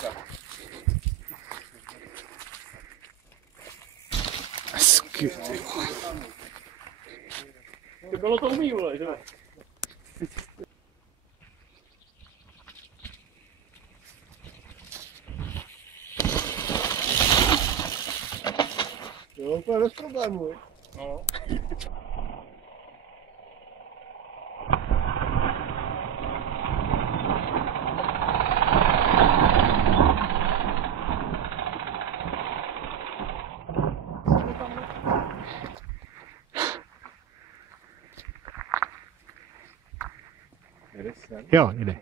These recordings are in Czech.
tak. Skvělý. To kolo to umí, vole, že? Jo, úplně bez problémů. No. Jo, jde.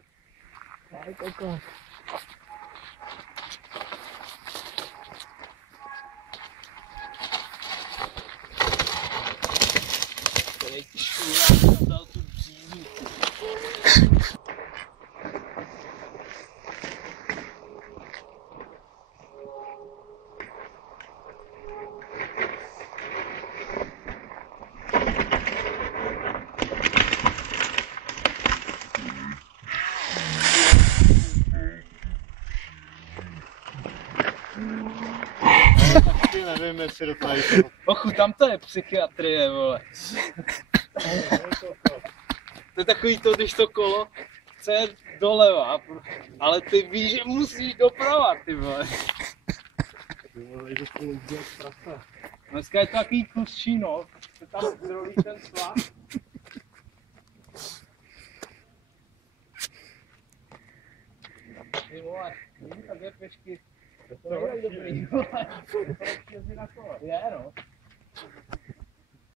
Dal tu břízu. Taky nevím, jestli do toho Ochu, tam to je psychiatrie, vole. To je takový to, když to kolo chce jet doleva, ale ty víš, že musíš doprava, ty vole. Dneska je to takový tlustší, no. Se tam zrolí ten svah. Ty vole, tak je pešky. To je dobrý, vole. Je, no.